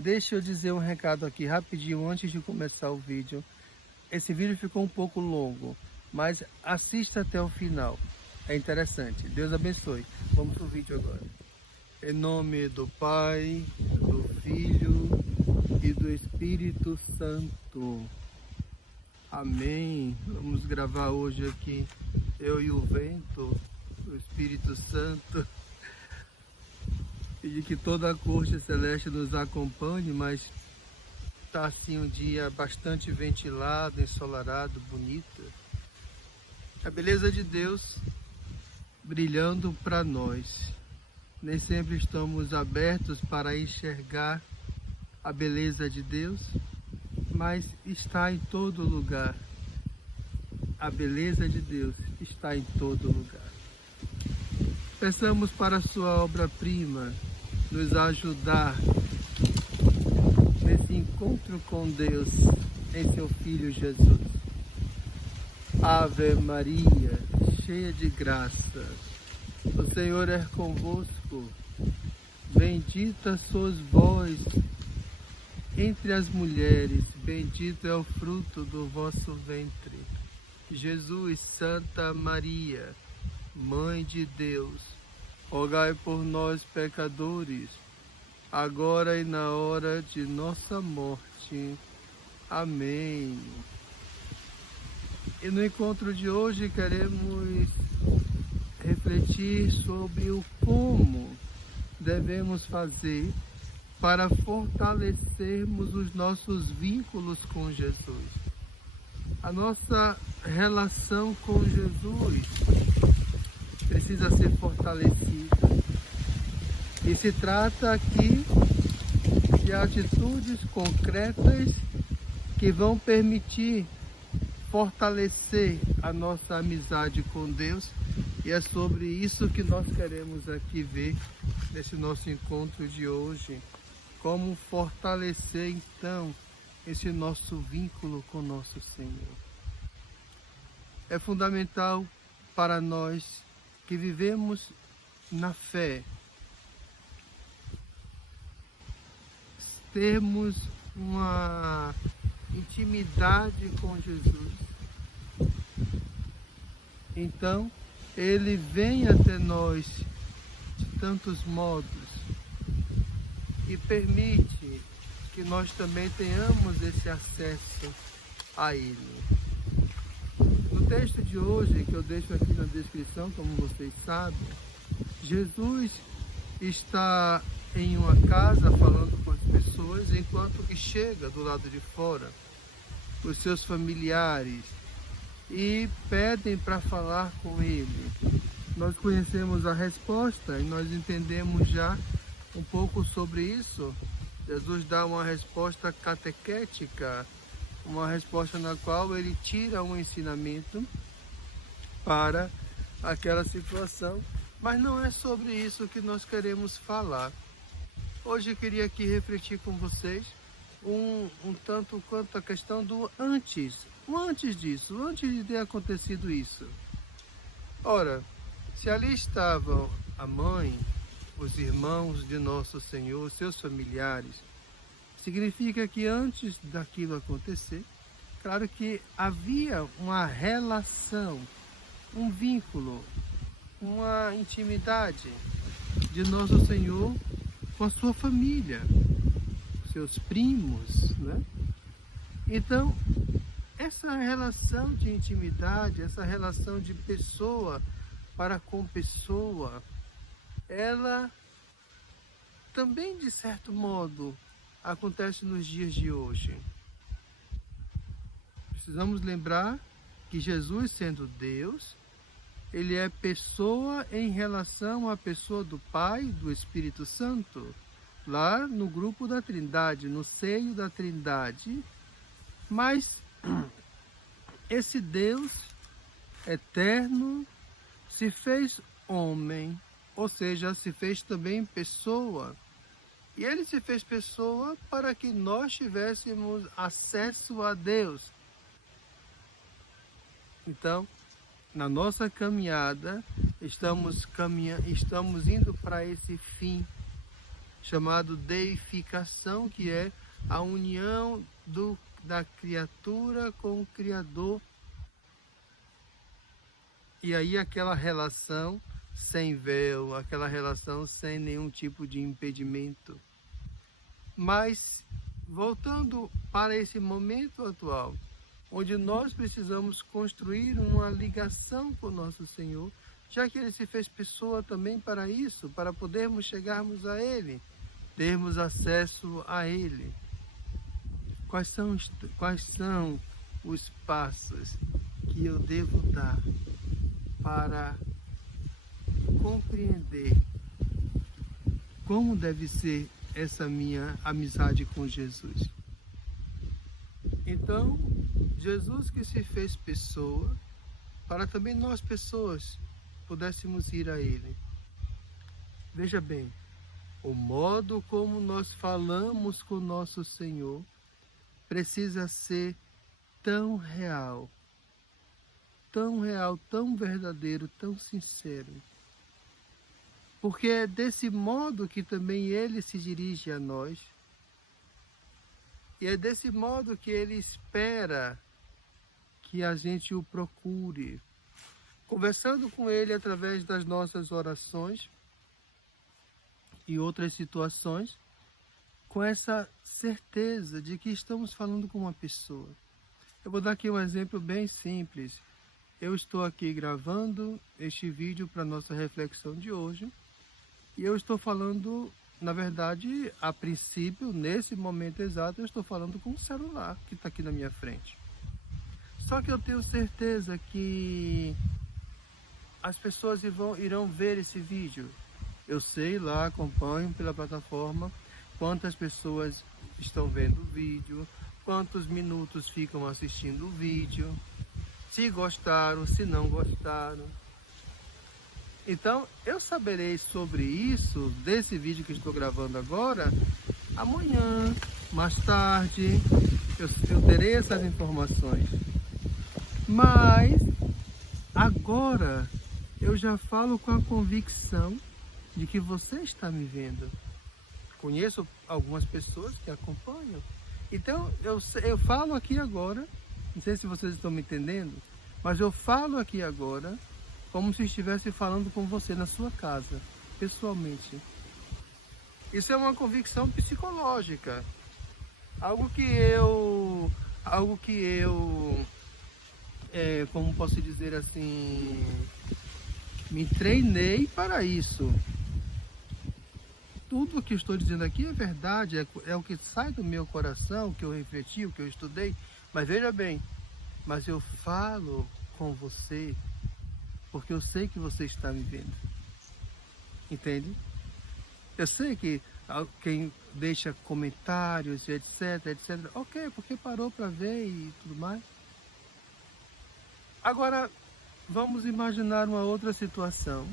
Deixa eu dizer um recado aqui rapidinho antes de começar o vídeo. Esse vídeo ficou um pouco longo, mas assista até o final. É interessante. Deus abençoe. Vamos pro vídeo agora. Em nome do Pai, do Filho e do Espírito Santo. Amém. Vamos gravar hoje aqui, eu e o vento, o Espírito Santo. Pedir que toda a corte celeste nos acompanhe, mas está assim um dia bastante ventilado, ensolarado, bonito. A beleza de Deus brilhando para nós. Nem sempre estamos abertos para enxergar a beleza de Deus, mas está em todo lugar. A beleza de Deus está em todo lugar. Peçamos para a sua obra-prima nos ajudar nesse encontro com Deus em seu Filho Jesus. Ave Maria, cheia de graça, o Senhor é convosco. Bendita sois vós entre as mulheres, bendito é o fruto do vosso ventre. Jesus, Santa Maria, Mãe de Deus, rogai por nós, pecadores, agora e na hora de nossa morte. Amém. E no encontro de hoje queremos refletir sobre o como devemos fazer para fortalecermos os nossos vínculos com Jesus. A nossa relação com Jesus precisa ser fortalecida. E se trata aqui de atitudes concretas que vão permitir fortalecer a nossa amizade com Deus. E é sobre isso que nós queremos aqui ver nesse nosso encontro de hoje. Como fortalecer então esse nosso vínculo com nosso Senhor. É fundamental para nós que vivemos na fé termos uma intimidade com Jesus. Então, Ele vem até nós de tantos modos e permite que nós também tenhamos esse acesso a Ele. No texto de hoje, que eu deixo aqui na descrição, como vocês sabem, Jesus está em uma casa falando com as pessoas, enquanto que chega do lado de fora os seus familiares e pedem para falar com ele. Nós conhecemos a resposta e nós entendemos já um pouco sobre isso. Jesus dá uma resposta catequética, uma resposta na qual ele tira um ensinamento para aquela situação, mas não é sobre isso que nós queremos falar. Hoje eu queria aqui refletir com vocês um tanto quanto a questão do antes, o antes disso, antes de ter acontecido isso. Ora, se ali estavam a mãe, os irmãos de nosso Senhor, seus familiares, significa que antes daquilo acontecer, claro que havia uma relação, um vínculo, uma intimidade de nosso Senhor com a sua família, seus primos, né? Então, essa relação de intimidade, essa relação de pessoa para com pessoa, ela também, de certo modo, acontece nos dias de hoje. Precisamos lembrar que Jesus, sendo Deus, ele é pessoa em relação à pessoa do Pai e do Espírito Santo, lá no grupo da Trindade, no seio da Trindade. Mas esse Deus eterno se fez homem, ou seja, se fez também pessoa. E ele se fez pessoa para que nós tivéssemos acesso a Deus. Então, na nossa caminhada, estamos indo para esse fim chamado deificação, que é a união da criatura com o Criador. E aí aquela relação sem véu, aquela relação sem nenhum tipo de impedimento. Mas, voltando para esse momento atual, onde nós precisamos construir uma ligação com o nosso Senhor, já que Ele se fez pessoa também para isso, para podermos chegarmos a Ele, termos acesso a Ele. Quais são os passos que eu devo dar para compreender como deve ser essa minha amizade com Jesus? Então, Jesus que se fez pessoa, para também nós pessoas pudéssemos ir a Ele. Veja bem, o modo como nós falamos com nosso Senhor precisa ser tão real, tão verdadeiro, tão sincero. Porque é desse modo que também Ele se dirige a nós. E é desse modo que Ele espera que a gente o procure. Conversando com Ele através das nossas orações e outras situações, com essa certeza de que estamos falando com uma pessoa. Eu vou dar aqui um exemplo bem simples. Eu estou aqui gravando este vídeo para a nossa reflexão de hoje. E eu estou falando, na verdade, a princípio, nesse momento exato, eu estou falando com o celular que está aqui na minha frente. Só que eu tenho certeza que as pessoas irão ver esse vídeo. Eu sei lá, acompanho pela plataforma, quantas pessoas estão vendo o vídeo, quantos minutos ficam assistindo o vídeo, se gostaram, se não gostaram. Então, eu saberei sobre isso, desse vídeo que estou gravando agora, amanhã, mais tarde, eu terei essas informações. Mas, agora, eu já falo com a convicção de que você está me vendo. Conheço algumas pessoas que acompanham. Então, eu falo aqui agora, não sei se vocês estão me entendendo, mas eu falo aqui agora como se estivesse falando com você na sua casa, pessoalmente. Isso é uma convicção psicológica. Algo que eu, como posso dizer assim, me treinei para isso. Tudo o que eu estou dizendo aqui é verdade, é o que sai do meu coração, o que eu refleti, o que eu estudei. Mas veja bem, mas eu falo com você porque eu sei que você está me vendo. Entende? Eu sei que quem deixa comentários, etc, ok, porque parou para ver e tudo mais. Agora, vamos imaginar uma outra situação.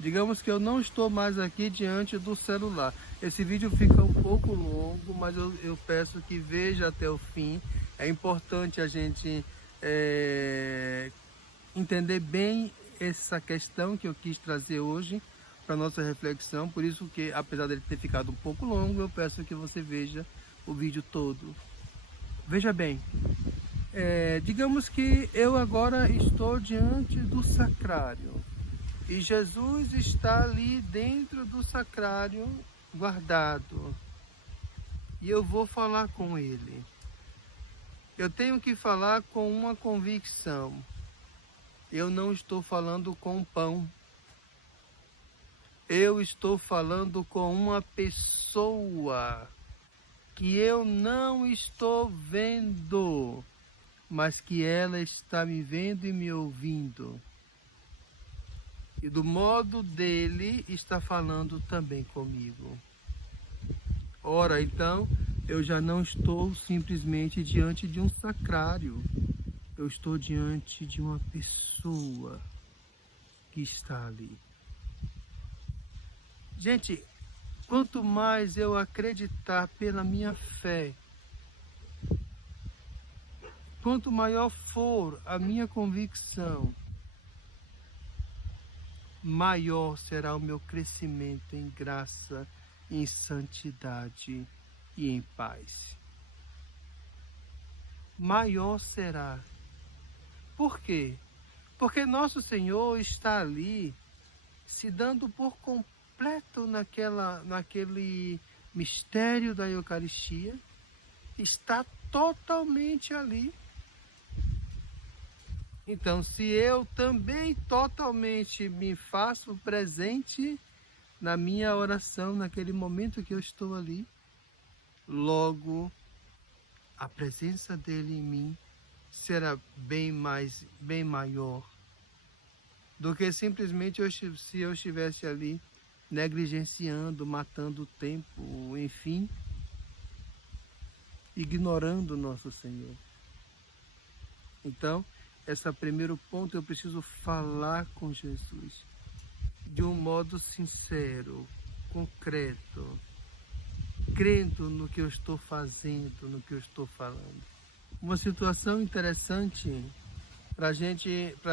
Digamos que eu não estou mais aqui diante do celular. Esse vídeo fica um pouco longo, mas eu peço que veja até o fim. É importante a gente entender bem essa questão que eu quis trazer hoje para nossa reflexão. Por isso que, apesar dele ter ficado um pouco longo, eu peço que você veja o vídeo todo. Veja bem, digamos que eu agora estou diante do sacrário e Jesus está ali dentro do sacrário guardado e eu vou falar com Ele. Eu tenho que falar com uma convicção. Eu não estou falando com pão. Eu estou falando com uma pessoa que eu não estou vendo, mas que ela está me vendo e me ouvindo. E do modo dele está falando também comigo. Ora, então, eu já não estou simplesmente diante de um sacrário. Eu estou diante de uma pessoa que está ali. Gente, quanto mais eu acreditar pela minha fé, quanto maior for a minha convicção, maior será o meu crescimento em graça em santidade e em paz. Maior será. Por quê? Porque nosso Senhor está ali se dando por completo naquele mistério da Eucaristia, está totalmente ali. Então, se eu também totalmente me faço presente na minha oração, naquele momento que eu estou ali, logo a presença dele em mim será bem maior do que simplesmente se eu estivesse ali negligenciando, matando o tempo, enfim, ignorando o nosso Senhor. Então, esse primeiro ponto, eu preciso falar com Jesus de um modo sincero, concreto, crendo no que eu estou fazendo, no que eu estou falando. Uma situação interessante para a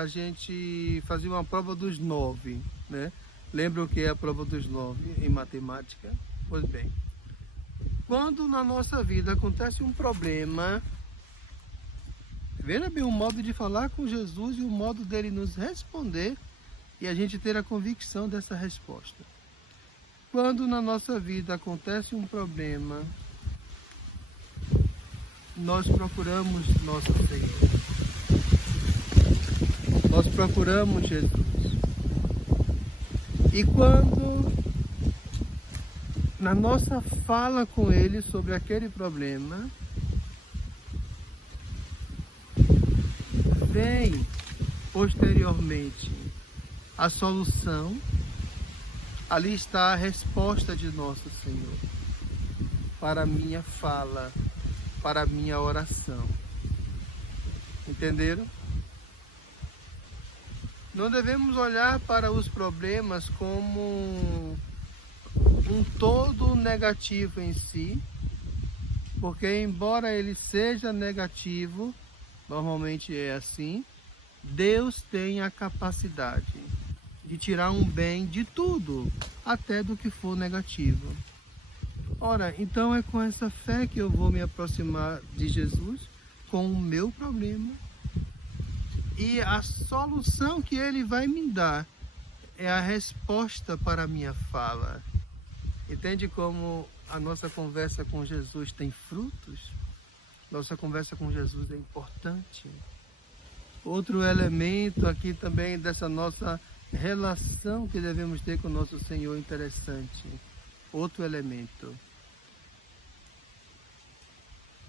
gente fazer uma prova dos 9, né? Lembra o que é a prova dos 9 em matemática? Pois bem, quando na nossa vida acontece um problema, veja bem o modo de falar com Jesus e o modo dele nos responder e a gente ter a convicção dessa resposta. Quando na nossa vida acontece um problema, nós procuramos nosso Senhor. Nós procuramos Jesus. E quando na nossa fala com Ele sobre aquele problema, vem posteriormente a solução, ali está a resposta de nosso Senhor para a minha fala, para a minha oração. Entenderam? Não devemos olhar para os problemas como um todo negativo em si, porque embora ele seja negativo, normalmente é assim, Deus tem a capacidade de tirar um bem de tudo, até do que for negativo. Ora, então é com essa fé que eu vou me aproximar de Jesus com o meu problema, e a solução que Ele vai me dar é a resposta para a minha fala. Entende como a nossa conversa com Jesus tem frutos? Nossa conversa com Jesus é importante. Outro elemento aqui também dessa nossa relação que devemos ter com o nosso Senhor interessante. Outro elemento.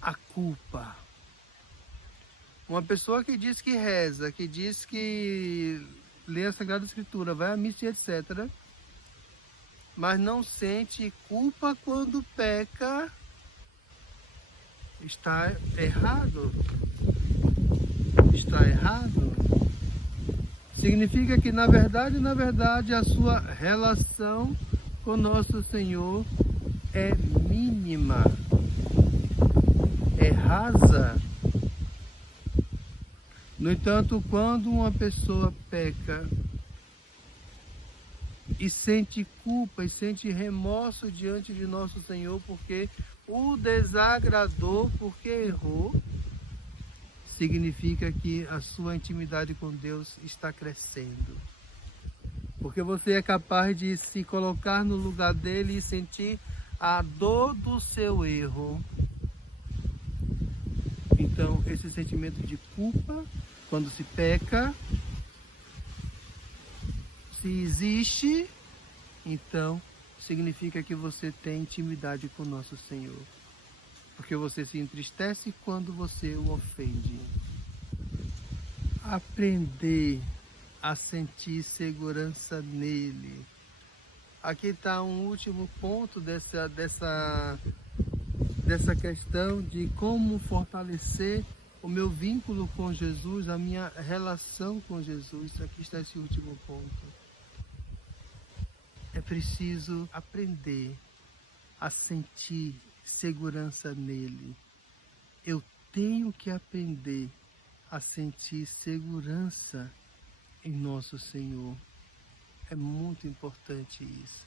A culpa. Uma pessoa que diz que reza, que diz que lê a Sagrada Escritura, vai à missa, etc., mas não sente culpa quando peca, está errado. Está errado. Significa que, na verdade, a sua relação com nosso Senhor é mínima, é rasa. No entanto, quando uma pessoa peca e sente culpa e sente remorso diante de nosso Senhor porque o desagradou, porque errou, significa que a sua intimidade com Deus está crescendo. Porque você é capaz de se colocar no lugar dele e sentir a dor do seu erro. Então, esse sentimento de culpa, quando se peca, se existe, então significa que você tem intimidade com nosso Senhor. Porque você se entristece quando você o ofende. Aprender a sentir segurança nele. Aqui está um último ponto dessa questão de como fortalecer o meu vínculo com Jesus, a minha relação com Jesus. Aqui está esse último ponto. É preciso aprender a sentir segurança nele. Eu tenho que aprender a sentir segurança em nosso Senhor. É muito importante isso.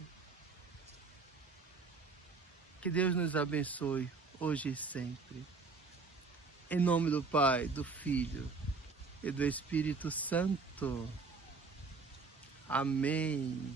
Que Deus nos abençoe hoje e sempre. Em nome do Pai, do Filho e do Espírito Santo. Amém.